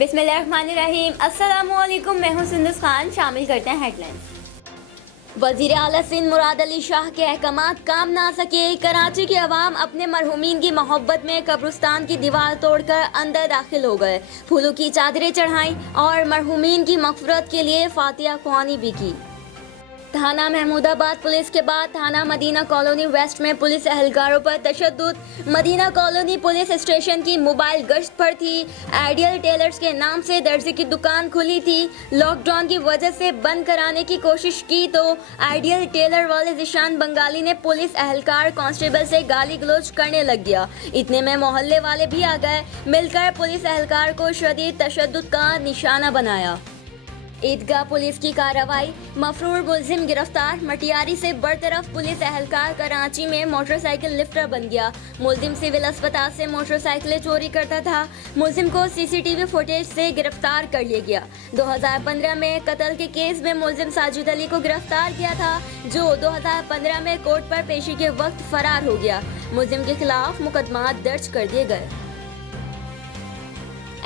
बिस्मिल्लाहिर्रहमानिर्रहीम। अस्सलामुअलैकुम, मैं हूं सुंदस खान। शामिल करते हैं हेडलाइंस। वज़ीर आला सिंध मुराद अली शाह के अहकामात काम ना सके। कराची के अवाम अपने मरहूमीन की मोहब्बत में कब्रिस्तान की दीवार तोड़कर अंदर दाखिल हो गए, फूलों की चादरें चढ़ाईं और मरहूमीन की मग़फ़िरत के लिए फातिहा ख़्वानी भी की। थाना महमूदाबाद पुलिस के बाद थाना मदीना कॉलोनी वेस्ट में पुलिस एहलकारों पर तशद्दुद। मदीना कॉलोनी पुलिस स्टेशन की मोबाइल गश्त पर थी। आइडियल टेलर्स के नाम से दर्जी की दुकान खुली थी। लॉकडाउन की वजह से बंद कराने की कोशिश की तो आइडियल टेलर वाले जिशान बंगाली ने पुलिस एहलकार कांस्टेबल से गाली गलौज करने लग गया। इतने में मोहल्ले वाले भी आ गए, मिलकर पुलिस एहलकार को शदीद तशद्दुद का निशाना बनाया। ईदगाह पुलिस की कार्रवाई, मफरूर मुलजिम गिरफ्तार। मटियारी से बरतरफ पुलिस एहलकार कराची में मोटरसाइकिल लिफ्टर बन गया। मुलजिम सिविल अस्पताल से मोटरसाइकिलें चोरी करता था। मुलजिम को सीसीटीवी फुटेज से गिरफ्तार कर लिया गया। 2015 में कत्ल के केस में मुलजिम साजिद अली को गिरफ्तार किया था, जो 2015 में कोर्ट पर पेशी के वक्त फरार हो गया। मुलजिम के खिलाफ मुकदमा दर्ज कर दिए गए।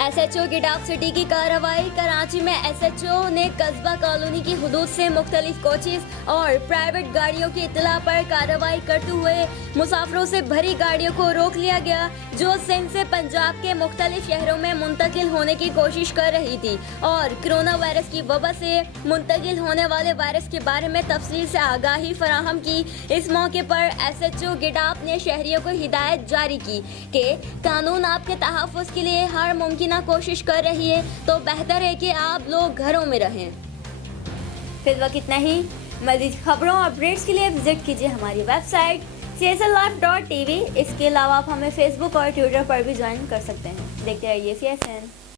SHO गिडाफ सिटी की कार्रवाई, कराची में SHO ने कस्बा कॉलोनी की हुदूद से मुख्तलिफ कोचेस और प्राइवेट गाड़ियों की इत्तला पर कार्रवाई करते हुए मुसाफिरों से भरी गाड़ियों को रोक लिया गया, जो सिंध से पंजाब के मुख्तलिफ शहरों में मुंतकिल होने की कोशिश कर रही थी और कोरोना वायरस की वबा से मुंतकिल होने वाले वायरस के बारे में तफसील से आगाही फराहम की। इस मौके पर SHO गिडाफ ने शहरियों को हिदायत जारी की कि कानून आपके तहफ़्फ़ुज़ के लिए हर मुमकिन कोशिश कर रही है, तो बेहतर है कि आप लोग घरों में रहें। फिर वक्त इतना ही। मज़ीद खबरों और अपडेट्स के लिए विजिट कीजिए हमारी वेबसाइट cslive.tv। इसके अलावा आप हमें फेसबुक और ट्विटर पर भी ज्वाइन कर सकते हैं। देखते रहिए CSN।